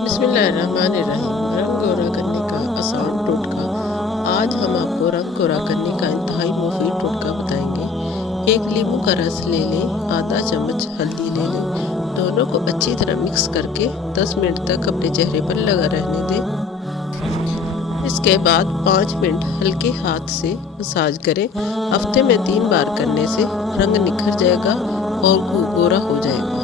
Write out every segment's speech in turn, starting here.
बिस्मिल्लाहिर्रहमानिर्रहीम। रंग गोरा करने का आसान टोटका। आज हम आपको रंग गोरा करने का इंतहाई मुफीद टोटका बताएंगे। एक नींबू का रस ले लें, आधा चम्मच हल्दी ले लें, दोनों को अच्छी तरह मिक्स करके 10 मिनट तक अपने चेहरे पर लगा रहने दें। इसके बाद 5 मिनट हल्के हाथ से मसाज करें। हफ्ते में 3 बार करने से रंग निखर जाएगा और गोरा हो जाएगा।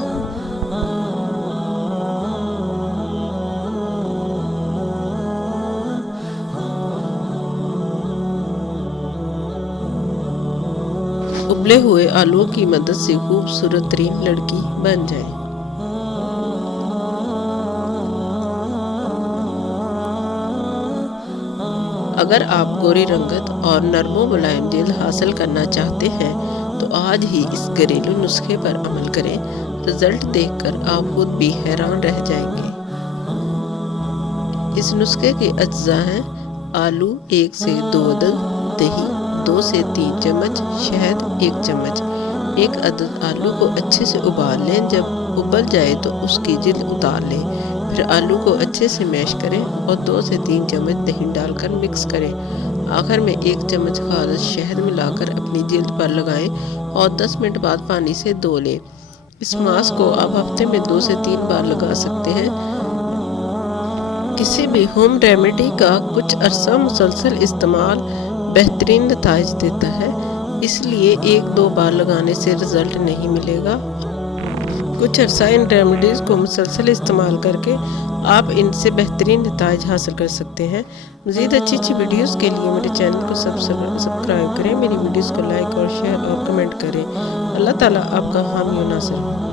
उबले हुए आलूओं की मदद से खूबसूरत तरीन लड़की बन जाए। अगर आप गोरी रंगत और नरमो मुलायम जल्द हासिल करना चाहते हैं तो आज ही इस घरेलू नुस्खे पर अमल करें। रिजल्ट देखकर आप खुद भी हैरान रह जाएंगे। इस नुस्खे के अज्जा हैं: आलू 1 से 2 अदद, दही 2 से 3 चम्मच, शहद 1 चम्मच। 1 अदद आलू को अच्छे से उबाल लें। जब उबल जाए तो उसकी जिल्द उतार लें। फिर आलू को अच्छे से मैश करें और 2 से 3 चम्मच दही डालकर मिक्स करें। आखिर में 1 चम्मच खालिस शहद मिलाकर अपनी जिल्द पर लगाएं और 10 मिनट बाद पानी से धो लें। इस मास्क को आप हफ्ते में 2 से 3 बार लगा सकते हैं। किसी भी होम रेमेडी का कुछ अरसा मुसलसल इस्तेमाल बेहतरीन नताइज देता है, इसलिए 1-2 बार लगाने से रिजल्ट नहीं मिलेगा। कुछ अरसा इन रेमेडीज़ को मुसलसल इस्तेमाल करके आप इनसे बेहतरीन नताइज हासिल कर सकते हैं। मज़ीद अच्छी वीडियोस के लिए मेरे चैनल को सब्सक्राइब करें, मेरी वीडियोस को लाइक और शेयर और कमेंट करें। अल्लाह ताला आपका हामी और नासिर हो।